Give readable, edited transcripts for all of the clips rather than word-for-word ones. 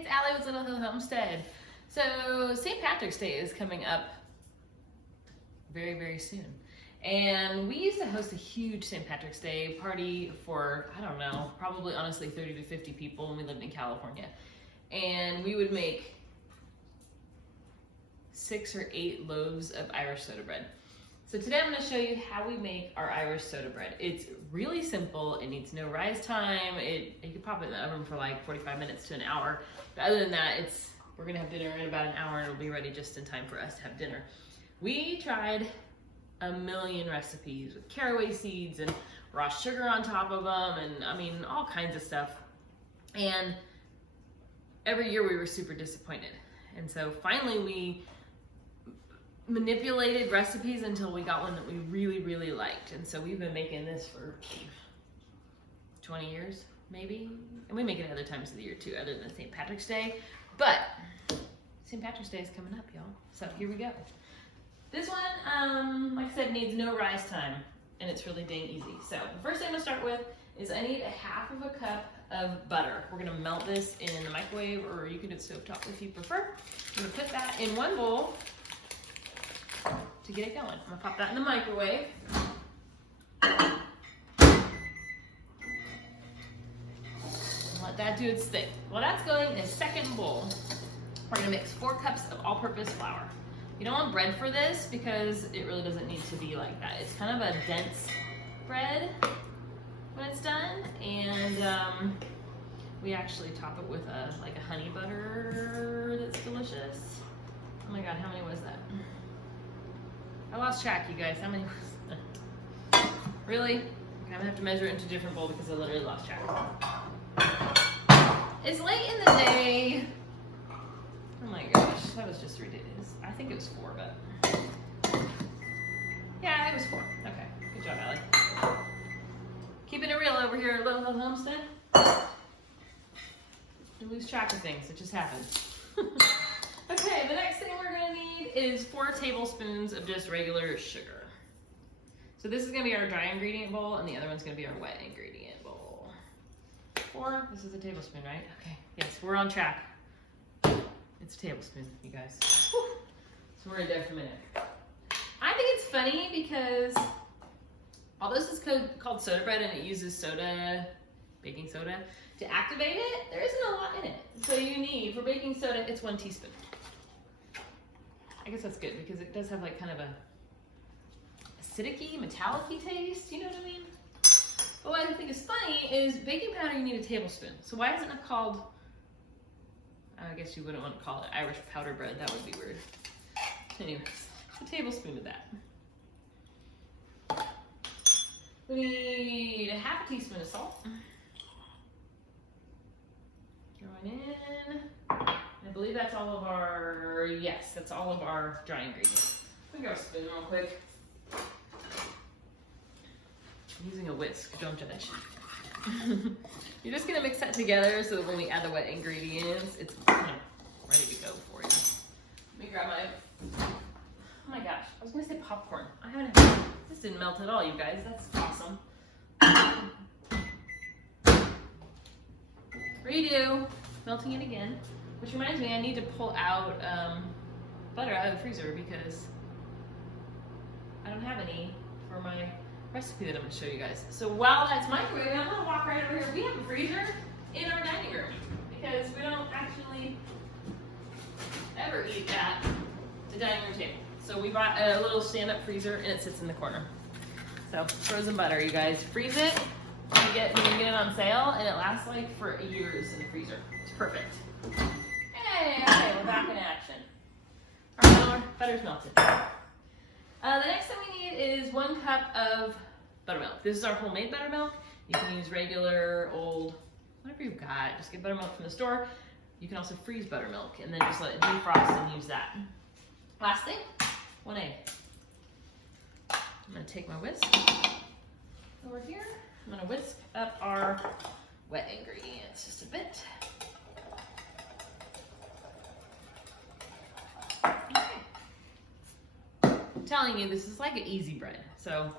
it's Allie with Little Hill Homestead. So St. Patrick's Day is coming up very, very soon. And we used to host a huge St. Patrick's Day party for, I don't know, probably honestly 30 to 50 people when we lived in California. And we would make 6 or 8 loaves of Irish soda bread. So today I'm going to show you how we make our Irish soda bread. It's really simple. It needs no rise time. You can pop it in the oven for like 45 minutes to an hour. But other than that, we're going to have dinner in about an hour and it'll be ready just in time for us to have dinner. We tried a million recipes with caraway seeds and raw sugar on top of them, and I mean all kinds of stuff. And every year we were super disappointed. And so finally we manipulated recipes until we got one that we really, really liked. And so we've been making this for 20 years, maybe. And we make it other times of the year too, other than St. Patrick's Day. But St. Patrick's Day is coming up, y'all. So here we go. This one, like I said, needs no rise time, and it's really dang easy. So the first thing I'm gonna start with is I need 1/2 cup of butter. We're gonna melt this in the microwave, or you can do it stovetop if you prefer. I'm gonna put that in one bowl to get it going. I'm gonna pop that in the microwave. Let that do its thing. While that's going in a second bowl, we're gonna mix 4 cups of all-purpose flour. You don't want bread for this because it really doesn't need to be like that. It's kind of a dense bread when it's done, and we actually top it with a honey butter that's delicious. Oh my God, how many was that? I lost track, you guys. How many was that? Really? I'm gonna have to measure it into a different bowl because I literally lost track. It's late in the day. Oh my gosh, that was just ridiculous. I think it was 4, but yeah, it was 4. Okay, good job, Allie. Keeping it real over here at Little Hill Homestead. You lose track of things, it just happens. Okay, the next thing we're gonna need is 4 tablespoons of just regular sugar. So this is gonna be our dry ingredient bowl, and the other one's gonna be our wet ingredient bowl. 4, this is a tablespoon, right? Okay, yes, we're on track. It's a tablespoon, you guys. Whew. So we're in there for a minute. I think it's funny because although this is called soda bread and it uses soda, baking soda, to activate it, there isn't a lot in it. So you need, for baking soda, it's 1 teaspoon. I guess that's good because it does have like kind of a acidic-y, metallic-y taste, you know what I mean? But what I think is funny is baking powder, you need a tablespoon. So why isn't it called, I guess you wouldn't want to call it Irish powder bread, that would be weird. Anyways, a tablespoon of that. We need 1/2 teaspoon of salt. Going in. I believe that's all of our, yes, that's all of our dry ingredients. Let me grab a spoon real quick. I'm using a whisk, don't judge. You're just gonna mix that together so that when we add the wet ingredients, it's kind of ready to go for you. Let me grab my, oh my gosh, I was gonna say popcorn. This didn't melt at all, you guys. That's awesome. Redo, melting it again. Which reminds me, I need to pull out butter out of the freezer because I don't have any for my recipe that I'm going to show you guys. So while that's microwaving, I'm going to walk right over here. We have a freezer in our dining room because we don't actually ever eat at the dining room table. So we bought a little stand-up freezer and it sits in the corner. So frozen butter, you guys. Freeze it when you get it on sale, and it lasts like for years in the freezer. It's perfect. Hey, okay, we're back in action. Our butter's melted. The next thing we need is 1 cup of buttermilk. This is our homemade buttermilk. You can use regular, old, whatever you've got. Just get buttermilk from the store. You can also freeze buttermilk and then just let it defrost and use that. Last thing, 1 egg. I'm gonna take my whisk over here. I'm gonna whisk up our wet ingredients just a bit. I'm telling you, this is like an easy bread. So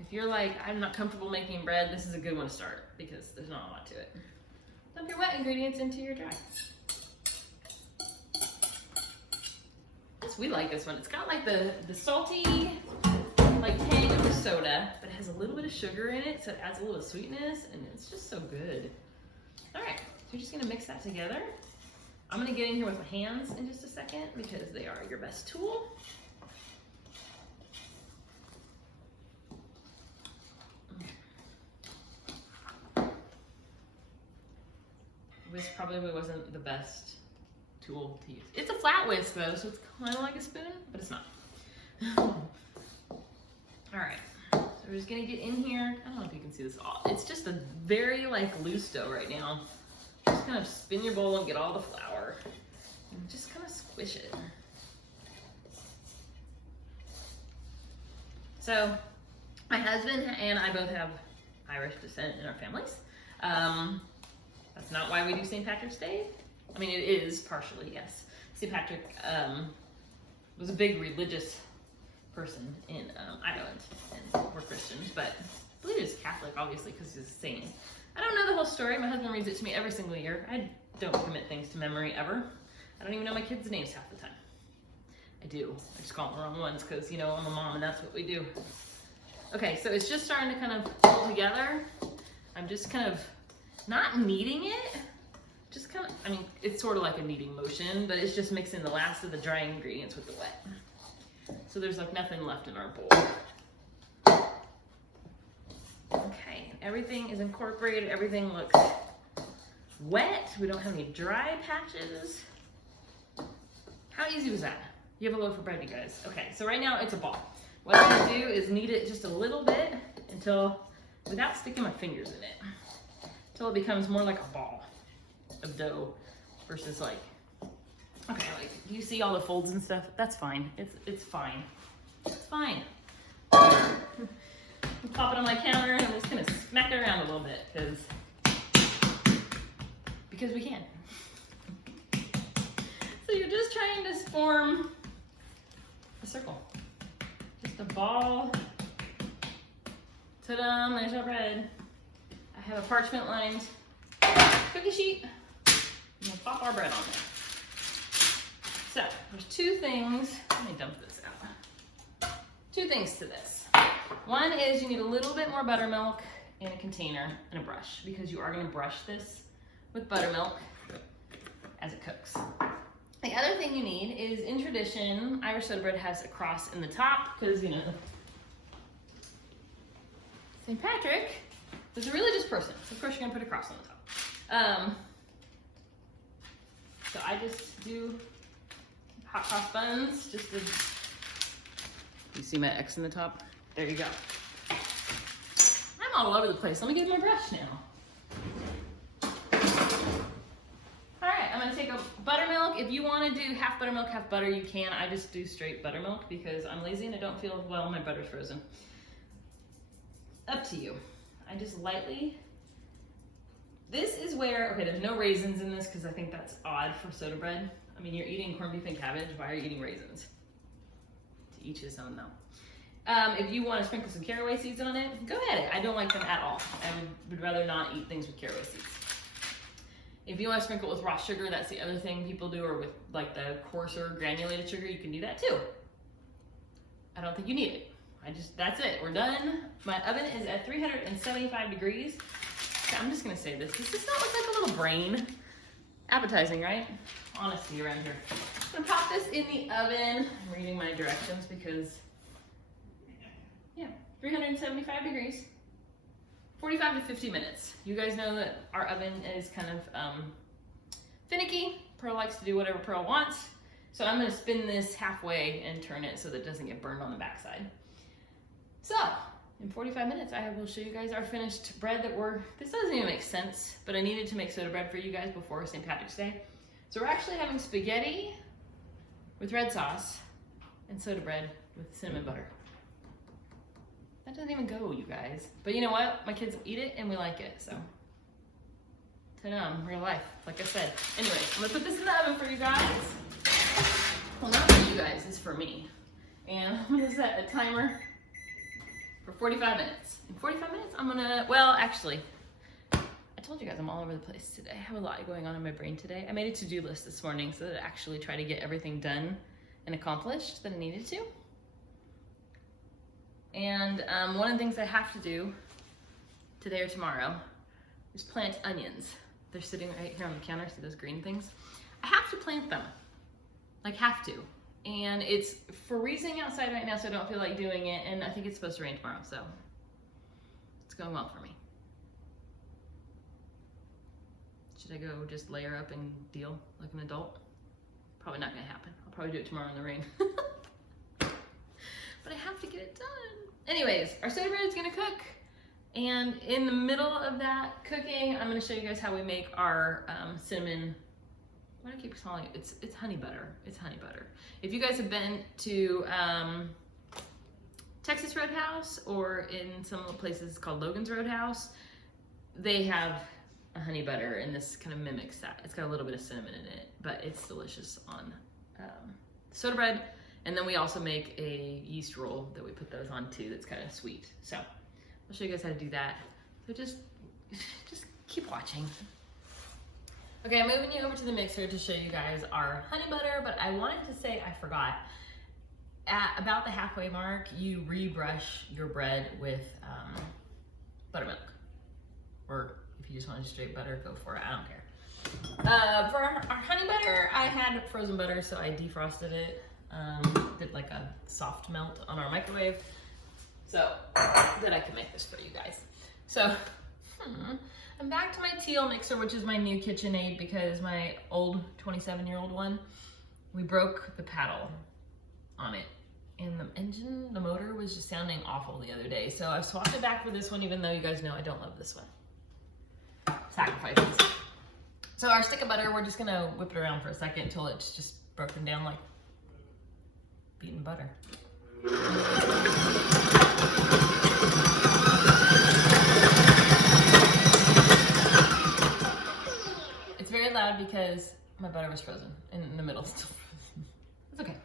if you're like, I'm not comfortable making bread, this is a good one to start because there's not a lot to it. Dump your wet ingredients into your dry. we like this one. It's got like the salty, like tang of the soda, but it has a little bit of sugar in it, so it adds a little sweetness, and it's just so good. All right, so you're just gonna mix that together. I'm gonna get in here with my hands in just a second because they are your best tool. Whisk probably wasn't the best tool to use. It's a flat whisk though, so it's kind of like a spoon, but it's not. All right, so we're just gonna get in here. I don't know if you can see this all. It's just a very like loose dough right now. Just kind of spin your bowl and get all the flour and just kind of squish it. So my husband and I both have Irish descent in our families. That's not why we do St. Patrick's Day. I mean, it is partially, yes. St. Patrick was a big religious person in Ireland, and we're Christians, but I believe he's Catholic, obviously, because he's a saint. I don't know the whole story. My husband reads it to me every single year. I don't commit things to memory ever. I don't even know my kids' names half the time. I do. I just call them the wrong ones because, you know, I'm a mom and that's what we do. Okay, so it's just starting to kind of pull together. I'm just kind of not kneading it. Just kind of, I mean, it's sort of like a kneading motion, but it's just mixing the last of the dry ingredients with the wet. So there's like nothing left in our bowl. Okay, everything is incorporated. Everything looks wet. We don't have any dry patches. How easy was that? You have a loaf of bread, you guys. Okay, so right now it's a ball. What I'm gonna do is knead it just a little bit until, without sticking my fingers in it, until it becomes more like a ball of dough versus like, okay, like, do you see all the folds and stuff? That's fine. It's fine. It's fine. Pop it on my counter and I'm just gonna smack it around a little bit because we can. So you're just trying to form a circle. Just a ball. Ta-da, there's our bread. I have a parchment lined cookie sheet. I'm gonna pop our bread on there. So there's two things. Let me dump this out. Two things to this. One is you need a little bit more buttermilk in a container and a brush because you are gonna brush this with buttermilk as it cooks. The other thing you need is, in tradition, Irish soda bread has a cross in the top because, you know, St. Patrick is a religious person, so of course you're gonna put a cross on the top. So I just do hot cross buns, just to, you see my X in the top? There you go. I'm all over the place. Let me get my brush now. All right, I'm gonna take a buttermilk. If you wanna do half buttermilk, half butter, you can. I just do straight buttermilk because I'm lazy and I don't feel well my butter's frozen. Up to you. I just lightly, this is where, okay, there's no raisins in this because I think that's odd for soda bread. I mean, you're eating corned beef and cabbage, why are you eating raisins? To each his own though. If you want to sprinkle some caraway seeds on it, go ahead. I don't like them at all. I would rather not eat things with caraway seeds. If you want to sprinkle with raw sugar, that's the other thing people do, or with like the coarser granulated sugar, you can do that too. I don't think you need it. That's it, we're done. My oven is at 375 degrees. So I'm just gonna say this. Does this not look like a little brain? Appetizing, right? Honesty around here. I'm gonna pop this in the oven. I'm reading my directions because, yeah, 375 degrees. 45 to 50 minutes. You guys know that our oven is kind of finicky. Pearl likes to do whatever Pearl wants. So I'm gonna spin this halfway and turn it so that it doesn't get burned on the backside. So, in 45 minutes, I will show you guys our finished bread this doesn't even make sense, but I needed to make soda bread for you guys before St. Patrick's Day. So we're actually having spaghetti with red sauce and soda bread with cinnamon butter. That doesn't even go, you guys. But you know what? My kids eat it and we like it, so. Ta-da, real life, like I said. Anyway, I'm gonna put this in the oven for you guys. Well, not for you guys, it's for me. And I'm gonna set a timer for 45 minutes. In 45 minutes, I'm gonna, well, actually, I told you guys I'm all over the place today. I have a lot going on in my brain today. I made a to-do list this morning so that I actually try to get everything done and accomplished that I needed to. And one of the things I have to do today or tomorrow is plant onions. They're sitting right here on the counter, see those green things? I have to plant them, like have to. And it's freezing outside right now, so I don't feel like doing it, and I think it's supposed to rain tomorrow, so it's going well for me. Should I go just layer up and deal like an adult? Probably not gonna happen. I'll probably do it tomorrow in the rain. But I have to get it done. Anyways, our soda bread is gonna cook. And in the middle of that cooking, I'm gonna show you guys how we make our cinnamon, what do I keep calling it? It's honey butter. It's honey butter. If you guys have been to Texas Roadhouse, or in some places called Logan's Roadhouse, they have a honey butter, and this kind of mimics that. It's got a little bit of cinnamon in it, but it's delicious on soda bread. And then we also make a yeast roll that we put those on too that's kind of sweet. So I'll show you guys how to do that. So just keep watching. Okay, I'm moving you over to the mixer to show you guys our honey butter, but I wanted to say, I forgot, at about the halfway mark, you rebrush your bread with buttermilk. Or if you just want straight butter, go for it, I don't care. For our honey butter, I had frozen butter, so I defrosted it. Did like a soft melt on our microwave so that I can make this for you guys. So I'm back to my teal mixer, which is my new KitchenAid, because my old 27-year-old one, we broke the paddle on it, and the motor was just sounding awful the other day. So I swapped it back for this one, even though you guys know I don't love this one. Sacrifices. So our stick of butter, we're just gonna whip it around for a second until it's just broken down like beaten butter. It's very loud because my butter was frozen and in the middle still frozen. It's okay.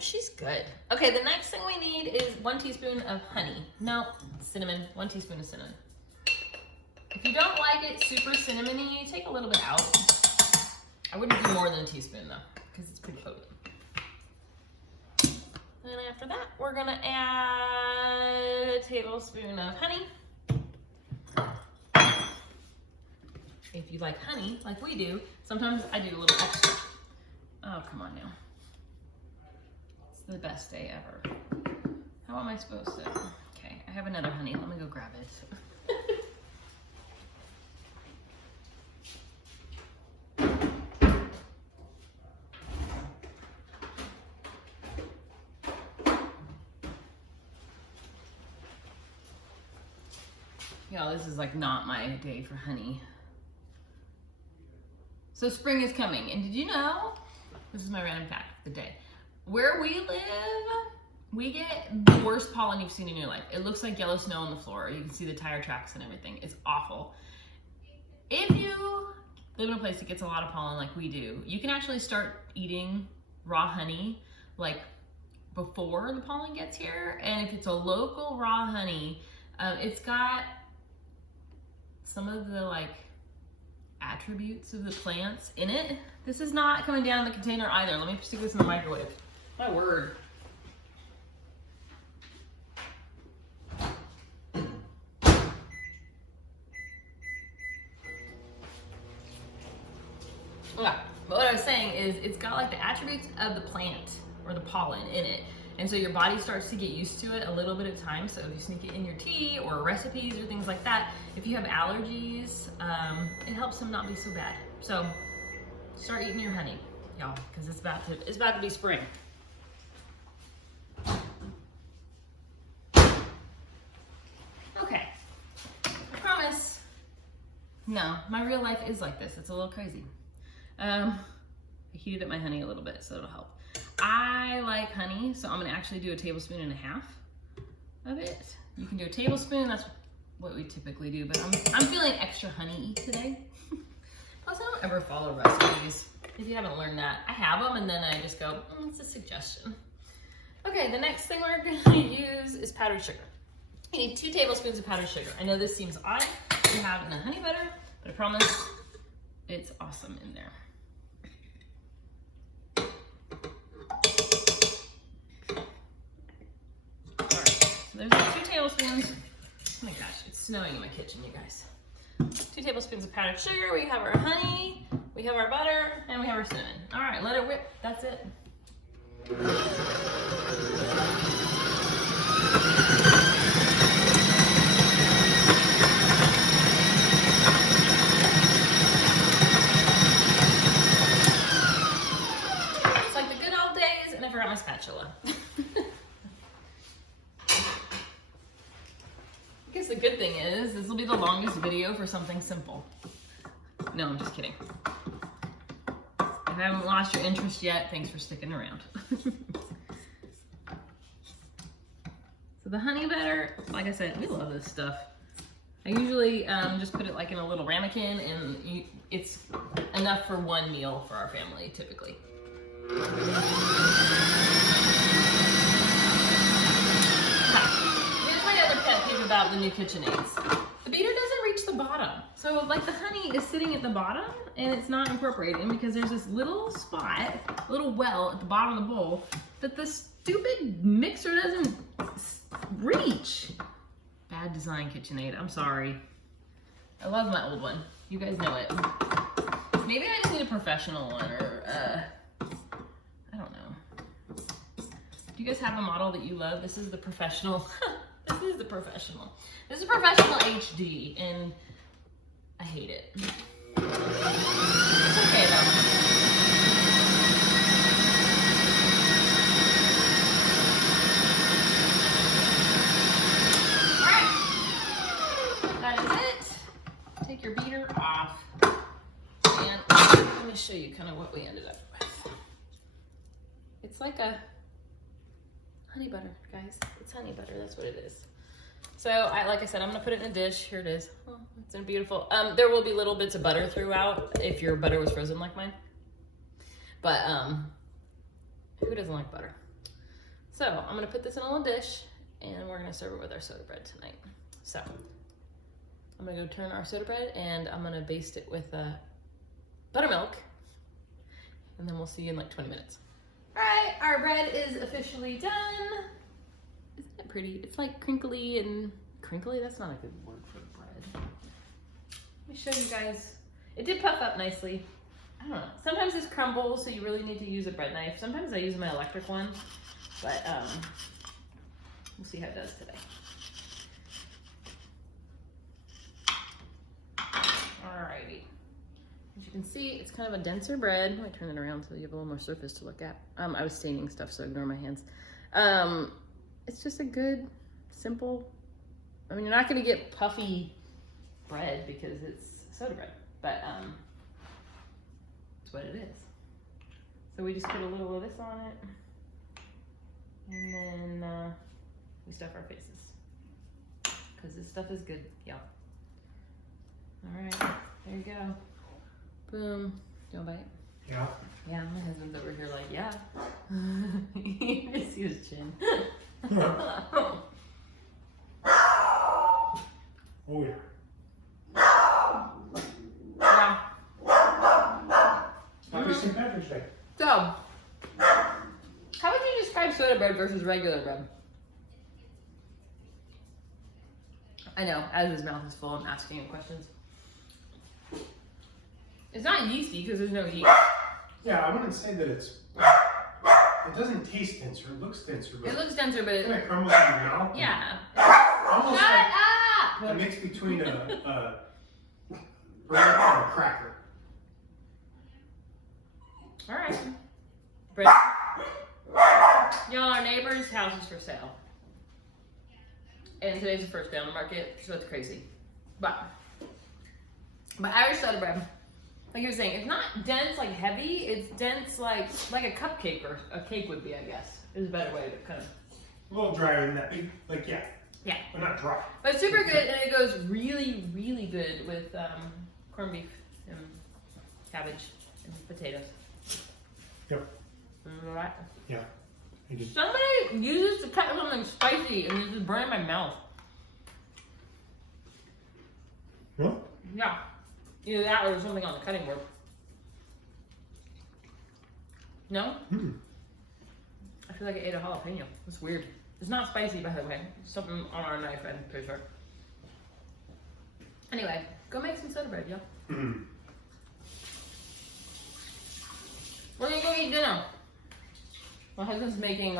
She's good. Okay, the next thing we need is 1 teaspoon of honey. No, cinnamon. 1 teaspoon of cinnamon. If you don't like it super cinnamony, take a little bit out. I wouldn't do more than a teaspoon though, because it's pretty potent. And after that, we're gonna add a tablespoon of honey. If you like honey, like we do, sometimes I do a little extra. Oh, come on now. The best day ever. How am I supposed to? Okay, I have another honey. Let me go grab it. Y'all, this is like not my day for honey. So spring is coming, and did you know? This is my random fact of the day. Where we live, we get the worst pollen you've seen in your life. It looks like yellow snow on the floor. You can see the tire tracks and everything. It's awful. If you live in a place that gets a lot of pollen like we do, you can actually start eating raw honey like before the pollen gets here. And if it's a local raw honey, it's got some of the like attributes of the plants in it. This is not coming down in the container either. Let me stick this in the microwave. My word. Yeah, but what I was saying is it's got like the attributes of the plant or the pollen in it. And so your body starts to get used to it a little bit at a time. So if you sneak it in your tea or recipes or things like that, if you have allergies, it helps them not be so bad. So start eating your honey, y'all, because it's about to be spring. Okay, I promise. No, my real life is like this. It's a little crazy. I heated up my honey a little bit, so it'll help. I like honey, so I'm gonna actually do 1.5 tablespoons of it. You can do a tablespoon, that's what we typically do, but I'm feeling extra honey today. Plus, I don't ever follow recipes. If you haven't learned that, I have them and then I just go, it's a suggestion. Okay, the next thing we're gonna use is powdered sugar. You need 2 tablespoons of powdered sugar. I know this seems odd to have in a honey butter, but I promise it's awesome in there. All right, so there's like 2 tablespoons. Oh my gosh, it's snowing in my kitchen, you guys. 2 tablespoons of powdered sugar. We have our honey, we have our butter, and we have our cinnamon. All right, let it whip. That's it. It's like the good old days, and I forgot my spatula. I guess the good thing is this will be the longest video for something simple. No, I'm just kidding. If I haven't lost your interest yet, thanks for sticking around. So the honey butter, like I said, we love this stuff. I usually just put it like in a little ramekin, and it's enough for 1 meal for our family, typically. About the new KitchenAids. The beater doesn't reach the bottom. So like the honey is sitting at the bottom and it's not incorporating because there's this little spot, little well at the bottom of the bowl that the stupid mixer doesn't reach. Bad design, KitchenAid. I'm sorry. I love my old one. You guys know it. Maybe I just need a professional one, or I don't know. Do you guys have a model that you love? This is the professional. This is the professional. This is professional HD, and I hate it. It's okay though. Alright. That is it. Take your beater off. And let me show you kind of what we ended up with. It's like a honey butter, guys. It's honey butter, that's what it is. So, like I said, I'm gonna put it in a dish. Here it is. Oh, it's in beautiful. There will be little bits of butter throughout if your butter was frozen like mine. But, who doesn't like butter? So, I'm gonna put this in a little dish, and we're gonna serve it with our soda bread tonight. So, I'm gonna go turn our soda bread, and I'm gonna baste it with buttermilk, and then we'll see you in like 20 minutes. All right, our bread is officially done. Isn't it pretty? It's like crinkly and crinkly. That's not a good word for bread. Let me show you guys. It did puff up nicely. I don't know. Sometimes this crumbles, so you really need to use a bread knife. Sometimes I use my electric one, but we'll see how it does today. Alrighty. As you can see, it's kind of a denser bread. Let me turn it around so you have a little more surface to look at. I was staining stuff, so ignore my hands. It's just a good, simple, I mean, you're not going to get puffy bread because it's soda bread, but it's what it is. So we just put a little of this on it, and then we stuff our faces because this stuff is good, y'all. All right, there you go. Boom. Do you want a bite? Yeah. Yeah, my husband's over here like, yeah. You can see his chin. Oh yeah. Yeah. Happy St. Patrick's Day. So, how would you describe soda bread versus regular bread? I know, as his mouth is full, I'm asking him questions. It's not yeasty because there's no yeast. Yeah, I wouldn't say that it's. It doesn't taste denser. It looks denser. But It looks denser, but it kind it, of crumbles in your mouth. yeah. Almost Shut like up! a mix between a bread and a cracker. All right. Bread. Y'all, our neighbor's house is for sale. And today's the first day on the market, so it's crazy. But Irish soda bread, like you were saying, it's not dense like heavy, it's dense like a cupcake or a cake would be, I guess. Is a better way to kind of. A little drier than that. Like, yeah. Yeah. But not dry. But it's super good, and it goes really, really good with corned beef and cabbage and potatoes. Yep. Remember that? Yeah. Somebody uses to cut something spicy and this is burning my mouth. What? Yeah. Either that or something on the cutting board. No? I feel like I ate a jalapeno. That's weird. It's not spicy, by the way. It's something on our knife, I'm pretty sure. Anyway, go make some soda bread, yo. We're gonna go eat dinner. My husband's making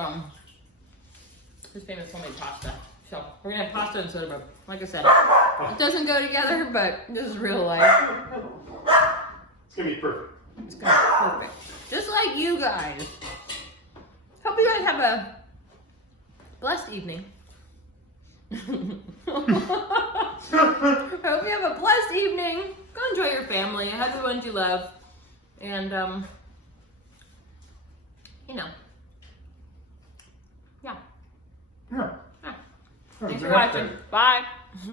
his famous homemade pasta. So we're gonna have pasta and soda bread. Like I said, it doesn't go together, but this is real life. It's gonna be perfect. It's gonna be perfect. Just like you guys. Hope you guys have a blessed evening. Hope you have a blessed evening. Go enjoy your family. Hug the ones you love. And, you know. Yeah. Yeah. Thanks for watching. Bye.